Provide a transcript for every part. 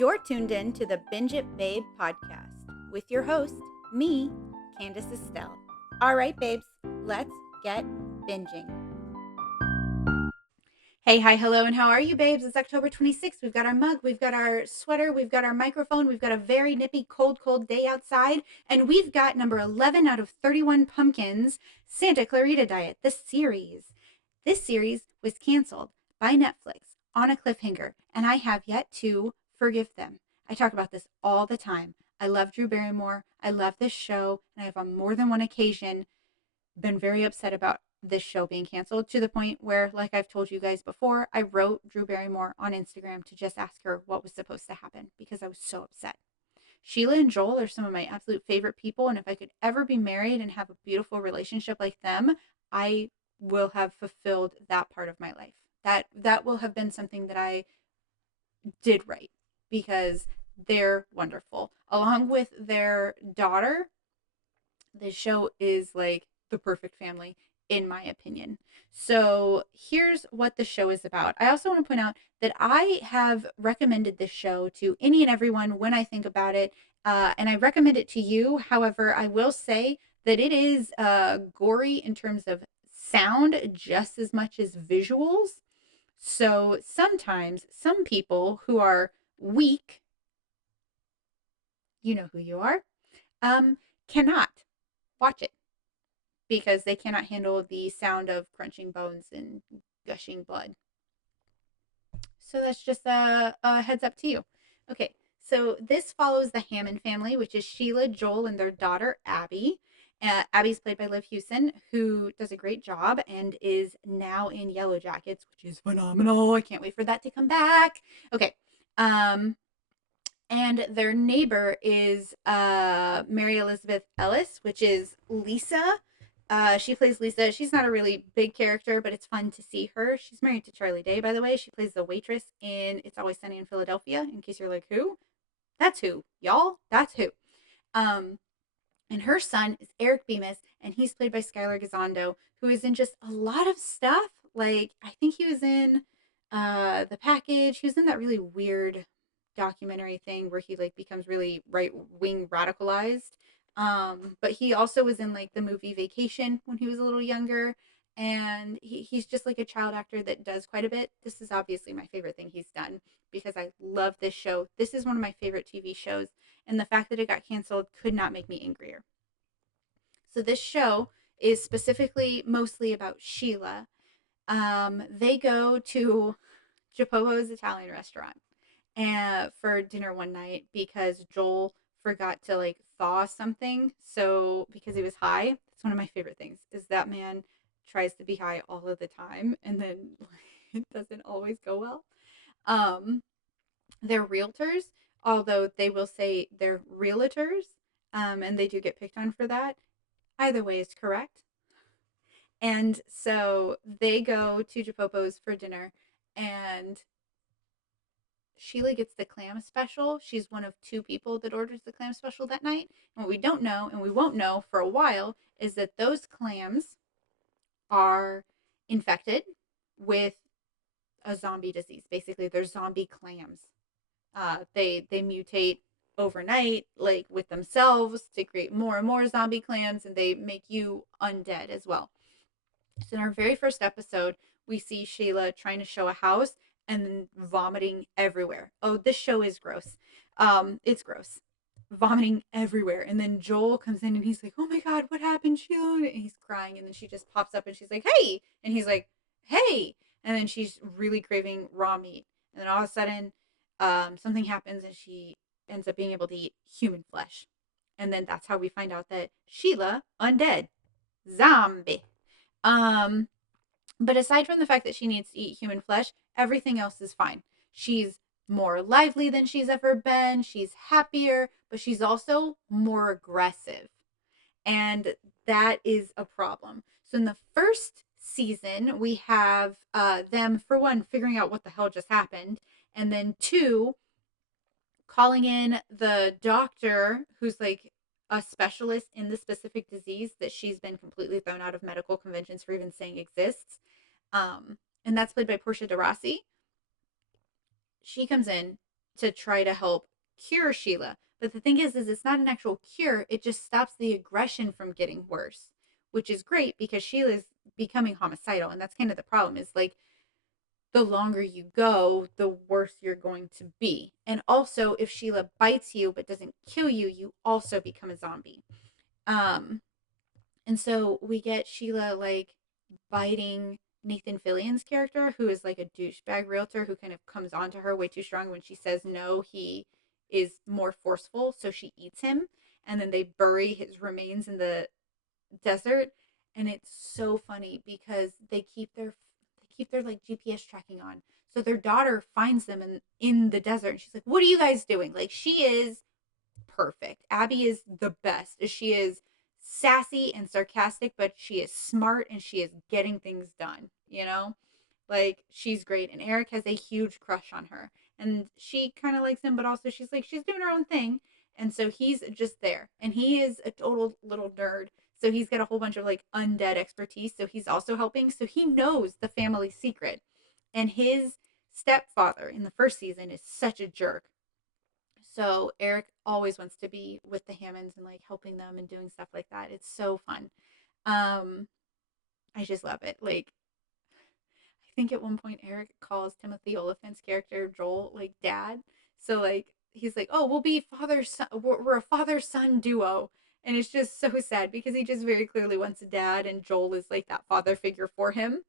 You're tuned in to the Binge It Babe podcast with your host, me, Candace Estelle. All right, babes, let's get binging. Hey, hi, hello, and how are you, babes? It's October 26th. We've got our mug, we've got our sweater, we've got our microphone, we've got a very nippy, cold day outside, and we've got number 11 out of 31 pumpkins, Santa Clarita Diet, the series. This series was canceled by Netflix on a cliffhanger, and I have yet to forgive them. I talk about this all the time. I love Drew Barrymore. I love this show, and I have on more than one occasion been very upset about this show being canceled to the point where, like I've told you guys before, I wrote Drew Barrymore on Instagram to just ask her what was supposed to happen because I was so upset. Sheila and Joel are some of my absolute favorite people, and if I could ever be married and have a beautiful relationship like them, I will have fulfilled that part of my life. That will have been something that I did right because they're wonderful. Along with their daughter, this show is like the perfect family in my opinion. So here's what the show is about. I also want to point out that I have recommended this show to any and everyone when I think about it, and I recommend it to you. However, I will say that it is gory in terms of sound just as much as visuals. So sometimes some people who are weak, you know who you are, cannot watch it because they cannot handle the sound of crunching bones and gushing blood. So that's just a heads up to you. Okay, so this follows the Hammond family, which is Sheila, Joel, and their daughter, Abby. Abby's played by Liv Hewson, who does a great job and is now in Yellow Jackets, which is phenomenal. I can't wait for that to come back. Okay. And their neighbor is Mary Elizabeth Ellis, which is Lisa. She plays Lisa. She's not a really big character, but it's fun to see her. She's married to Charlie Day, by the way. She plays the waitress in It's Always Sunny in Philadelphia, in case you're like, who? That's who, y'all. That's who. And her son is Eric Bemis, and he's played by Skylar Gisondo, who is in just a lot of stuff. Like, I think he was in The Package. He was in that really weird documentary thing where he like becomes really right wing radicalized. But he also was in like the movie Vacation when he was a little younger, and he's just like a child actor that does quite a bit. This is obviously my favorite thing he's done because I love this show. This is one of my favorite TV shows, and the fact that it got canceled could not make me angrier. So this show is specifically mostly about Sheila. They go to Japopo's Italian restaurant and for dinner one night because Joel forgot to like thaw something. So because he was high, that's one of my favorite things is that man tries to be high all of the time and then it doesn't always go well. Um, they're realtors, although they will say they're realtors, and they do get picked on for that. Either way is correct. And so they go to Japopo's for dinner, and Sheila gets the clam special. She's one of two people that orders the clam special that night. And what we don't know, and we won't know for a while, is that those clams are infected with a zombie disease. Basically, they're zombie clams. They mutate overnight, like with themselves, to create more and more zombie clams, and they make you undead as well. So in our very first episode, we see Sheila trying to show a house and then vomiting everywhere. Oh, this show is gross. It's gross. Vomiting everywhere. And then Joel comes in and he's like, "Oh my God, what happened, Sheila?" And he's crying. And then she just pops up and she's like, "Hey." And he's like, "Hey." And then she's really craving raw meat. And then all of a sudden, something happens and she ends up being able to eat human flesh. And then that's how we find out that Sheila, undead, zombie. Um, but aside from the fact that she needs to eat human flesh, everything else is fine. She's more lively than she's ever been. She's happier, but she's also more aggressive. And that is a problem. So in the first season, we have them, for one, figuring out what the hell just happened. And then two, calling in the doctor who's like a specialist in the specific disease that she's been completely thrown out of medical conventions for even saying exists. And that's played by Portia de Rossi. She comes in to try to help cure Sheila. But the thing is it's not an actual cure. It just stops the aggression from getting worse, which is great because Sheila's becoming homicidal. And that's kind of the problem is like the longer you go, the worse you're going to be. And also, if Sheila bites you but doesn't kill you, you also become a zombie. Um, and so we get Sheila like biting Nathan Fillion's character, who is like a douchebag realtor who kind of comes onto her way too strong. When she says no, he is more forceful, so she eats him, and then they bury his remains in the desert. And it's so funny because they keep their like GPS tracking on. So their daughter finds them in the desert, and she's like, "What are you guys doing?" Like she is perfect. Abby is the best. She is sassy and sarcastic, but she is smart and she is getting things done, you know? Like she's great. And Eric has a huge crush on her. And she kind of likes him, but also she's like, she's doing her own thing. And so he's just there. And he is a total little nerd. So he's got a whole bunch of like undead expertise. So he's also helping. So he knows the family secret. And his stepfather in the first season is such a jerk. So Eric always wants to be with the Hammonds and like helping them and doing stuff like that. It's so fun. Um, I just love it. Like I think at one point Eric calls Timothy Oliphant's character Joel like dad. So like he's like, "Oh, we'll be father son. We're a father son duo." And it's just so sad because he just very clearly wants a dad, and Joel is like that father figure for him.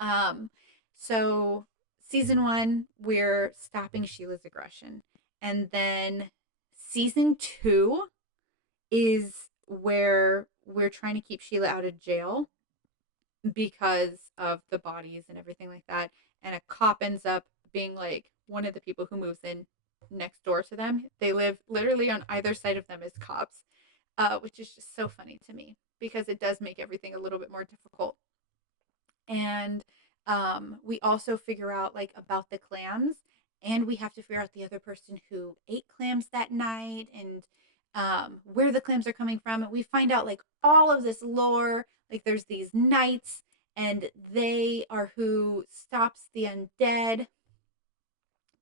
Um, so season one, we're stopping Sheila's aggression. And then season two is where we're trying to keep Sheila out of jail because of the bodies and everything like that. And a cop ends up being like one of the people who moves in next door to them. They live literally on either side of them as cops, which is just so funny to me because it does make everything a little bit more difficult. And we also figure out like about the clams, and we have to figure out the other person who ate clams that night, and where the clams are coming from. And we find out like all of this lore. Like there's these knights, and they are who stops the undead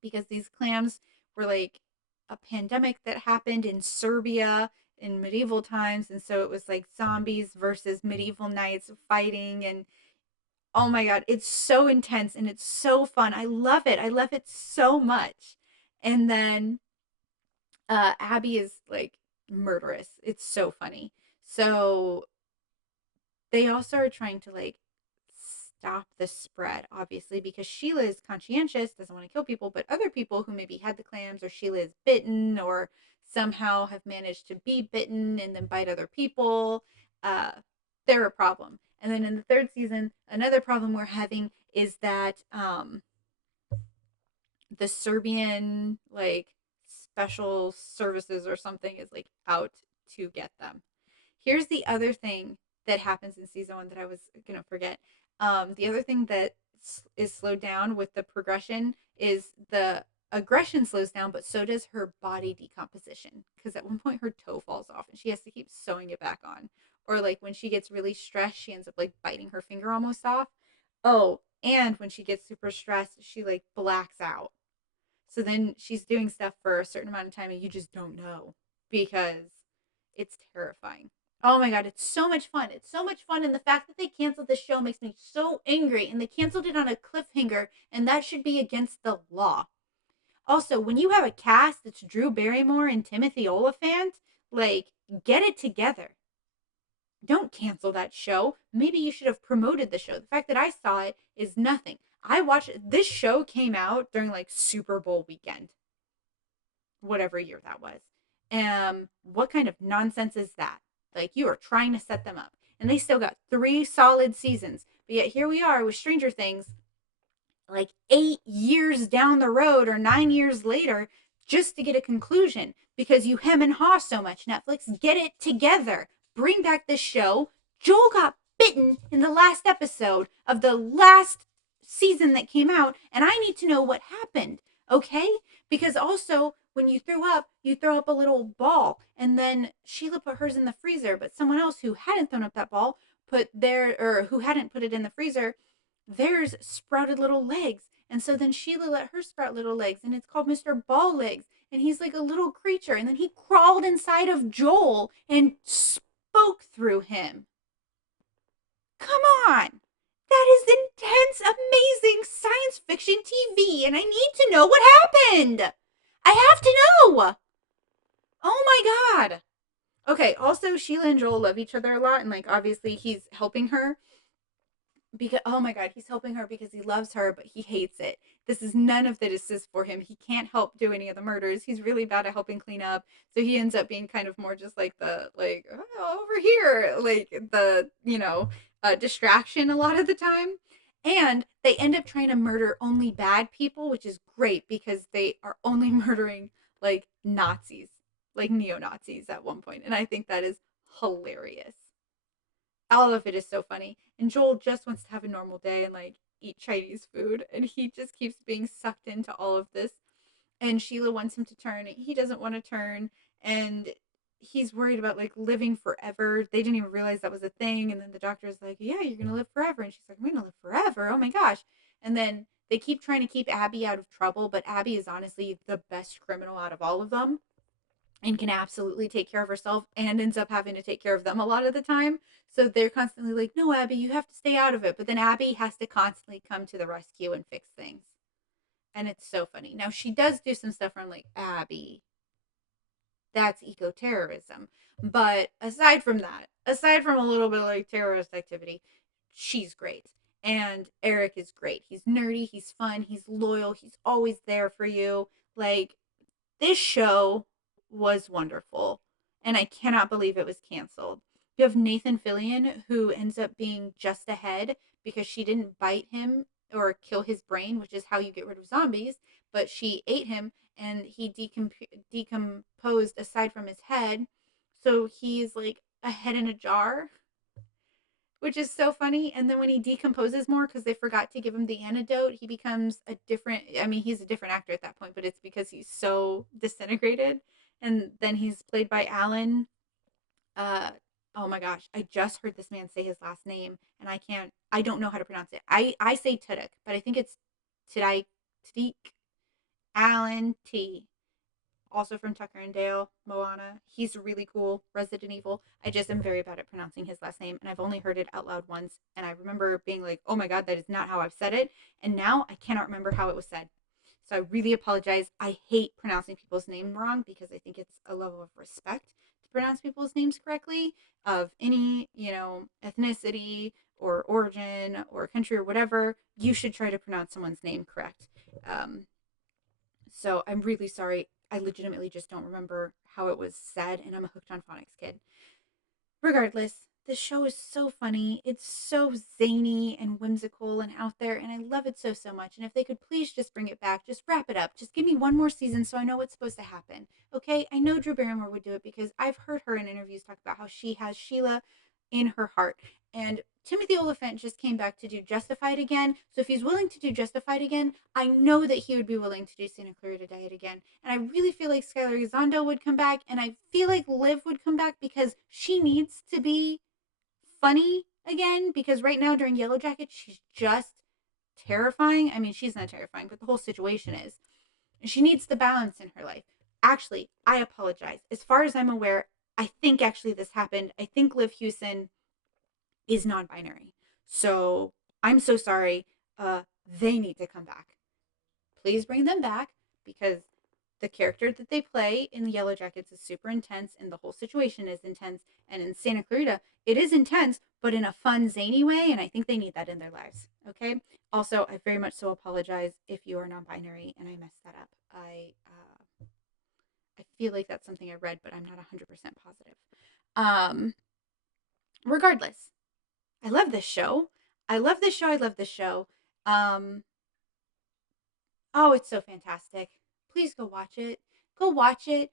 because these clams were like a pandemic that happened in Serbia in medieval times. And so it was like zombies versus medieval knights fighting. And oh my god, it's so intense and it's so fun. I love it. I love it so much. And then Abby is like murderous. It's so funny. So they also are trying to like stop the spread, obviously, because Sheila is conscientious, doesn't want to kill people, but other people who maybe had the clams or Sheila is bitten or somehow have managed to be bitten and then bite other people, uh, they're a problem. And then in the third season, another problem we're having is that the Serbian like special services or something is like out to get them. Here's the other thing that happens in season one that I was gonna forget. The other thing that is slowed down with the progression is the aggression slows down, but so does her body decomposition. Because at one point her toe falls off and she has to keep sewing it back on. Or like when she gets really stressed, she ends up like biting her finger almost off. Oh, and when she gets super stressed, she like blacks out. So then she's doing stuff for a certain amount of time and you just don't know because it's terrifying. Oh my god, it's so much fun. It's so much fun. And the fact that they canceled the show makes me so angry. And they canceled it on a cliffhanger, and that should be against the law. Also, when you have a cast that's Drew Barrymore and Timothy Oliphant, like, get it together. Don't cancel that show. Maybe you should have promoted the show. The fact that I saw it is nothing. I watched this show came out during like Super Bowl weekend, whatever year that was. What kind of nonsense is that? Like you are trying to set them up, and they still got 3 solid seasons. But yet here we are with Stranger Things, like 8 years down the road or 9 years later, just to get a conclusion because you hem and haw so much. Netflix, get it together. Bring back this show. Joel got bitten in the last episode of the last season that came out, and I need to know what happened, okay? Because also, when you throw up a little ball, and then Sheila put hers in the freezer, but someone else who hadn't thrown up that ball who hadn't put it in the freezer, theirs sprouted little legs. And so then Sheila let her sprout little legs, and it's called Mr. Ball Legs. And he's like a little creature. And then he crawled inside of Joel and spoke through him. Come on. That is intense, amazing science fiction TV, and I need to know what happened. I have to know. Oh my God. Okay, also Sheila and Joel love each other a lot, and like obviously he's helping her because oh my God, he's helping her because he loves her, but he hates it. This is none of this is for him. He can't help do any of the murders. He's really bad at helping clean up, so he ends up being kind of more just like the like oh, over here, like the distraction a lot of the time. And they end up trying to murder only bad people, which is great because they are only murdering like Nazis, like neo Nazis at one point, and I think that is hilarious. All of it is so funny. And Joel just wants to have a normal day and like eat Chinese food. And he just keeps being sucked into all of this. And Sheila wants him to turn. He doesn't want to turn. And he's worried about like living forever. They didn't even realize that was a thing. And then the doctor is like, yeah, you're going to live forever. And she's like, I'm going to live forever. Oh my gosh. And then they keep trying to keep Abby out of trouble. But Abby is honestly the best criminal out of all of them and can absolutely take care of herself and ends up having to take care of them a lot of the time. So they're constantly like, no, Abby, you have to stay out of it. But then Abby has to constantly come to the rescue and fix things. And it's so funny. Now, she does do some stuff where I'm like, Abby, that's eco terrorism. But aside from that, aside from a little bit of like terrorist activity, she's great. And Eric is great. He's nerdy, he's fun, he's loyal, he's always there for you. Like, this show was wonderful, and I cannot believe it was canceled. You have Nathan Fillion, who ends up being just ahead because she didn't bite him or kill his brain, which is how you get rid of zombies, but she ate him and he decomposed aside from his head. So he's like a head in a jar, which is so funny. And then when he decomposes more because they forgot to give him the antidote, he becomes a different. I mean, he's a different actor at that point, but it's because he's so disintegrated. And then he's played by Alan. Uh, oh my gosh, I just heard this man say his last name, and I can't. I don't know how to pronounce it. I say Tudyk, but I think it's Tudyk. Tudyk. Alan T, also from Tucker and Dale, Moana. He's really cool. Resident Evil. I just am very bad at pronouncing his last name, and I've only heard it out loud once. And I remember being like, "Oh my god, that is not how I've said it." And now I cannot remember how it was said. So I really apologize. I hate pronouncing people's name wrong because I think it's a level of respect to pronounce people's names correctly of any ethnicity or origin or country or whatever. You should try to pronounce someone's name correct. Um, so I'm really sorry. I legitimately just don't remember how it was said, and I'm a hooked on phonics kid. Regardless, this show is so funny. It's so zany and whimsical and out there, and I love it so, so much. And if they could please just bring it back, just wrap it up. Just give me one more season so I know what's supposed to happen. Okay? I know Drew Barrymore would do it because I've heard her in interviews talk about how she has Sheila in her heart. And Timothy Oliphant just came back to do Justified again. So if he's willing to do Justified again, I know that he would be willing to do Santa Clarita Diet again. And I really feel like Skylar Zondo would come back. And I feel like Liv would come back because she needs to be funny again. Because right now during Yellow Jacket, she's just terrifying. I mean, she's not terrifying, but the whole situation is. And she needs the balance in her life. Actually, I apologize. As far as I'm aware, I think actually this happened. I think Liv Hewson is non-binary. So I'm so sorry. They need to come back. Please bring them back because the character that they play in the Yellow Jackets is super intense and the whole situation is intense. And in Santa Clarita, it is intense, but in a fun, zany way. And I think they need that in their lives. Okay. Also, I very much so apologize if you are non-binary and I messed that up. I feel like that's something I read, but I'm not 100% positive. Um, Regardless, I love this show. I love this show. I love this show. Um, oh, it's so fantastic. Please go watch it. Go watch it.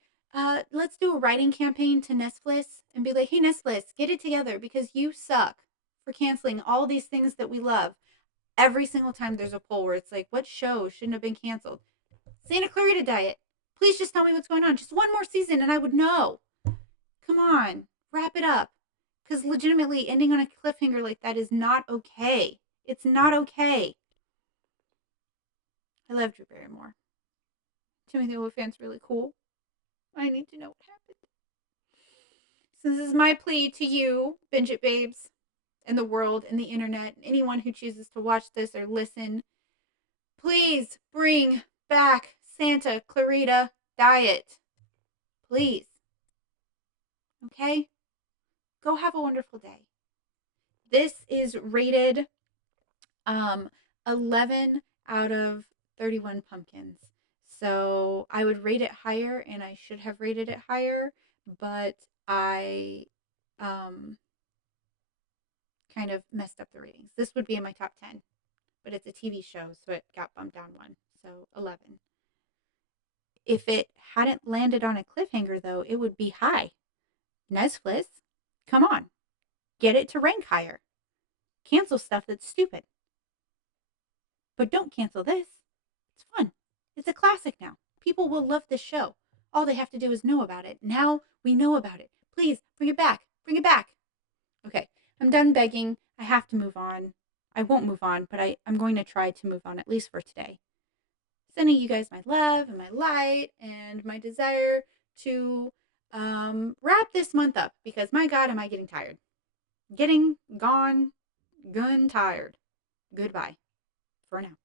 Let's do a writing campaign to Netflix and be like, hey, Netflix, get it together because you suck for canceling all these things that we love. Every single time there's a poll where it's like, what show shouldn't have been canceled? Santa Clarita Diet. Please just tell me what's going on. Just one more season and I would know. Come on, wrap it up. Because legitimately, ending on a cliffhanger like that is not okay. It's not okay. I love Drew Barrymore. Timothy Olyphant's really cool. I need to know what happened. So this is my plea to you, Binge It Babes, and the world and the internet, and anyone who chooses to watch this or listen. Please bring back Santa Clarita Diet. Please. Okay? Go have a wonderful day. This is rated 11 out of 31 pumpkins. So I would rate it higher, and I should have rated it higher, but I kind of messed up the ratings. This would be in my top 10, but it's a TV show, so it got bumped down one. So 11. If it hadn't landed on a cliffhanger, though, it would be high. Netflix, come on. Get it to rank higher. Cancel stuff that's stupid. But don't cancel this. It's fun. It's a classic now. People will love this show. All they have to do is know about it. Now we know about it. Please, bring it back. Bring it back. Okay, I'm done begging. I have to move on. I won't move on, but I'm going to try to move on, at least for today. Sending you guys my love and my light and my desire to wrap this month up, because my God, am I getting tired. Getting gone, gun tired. Goodbye for now.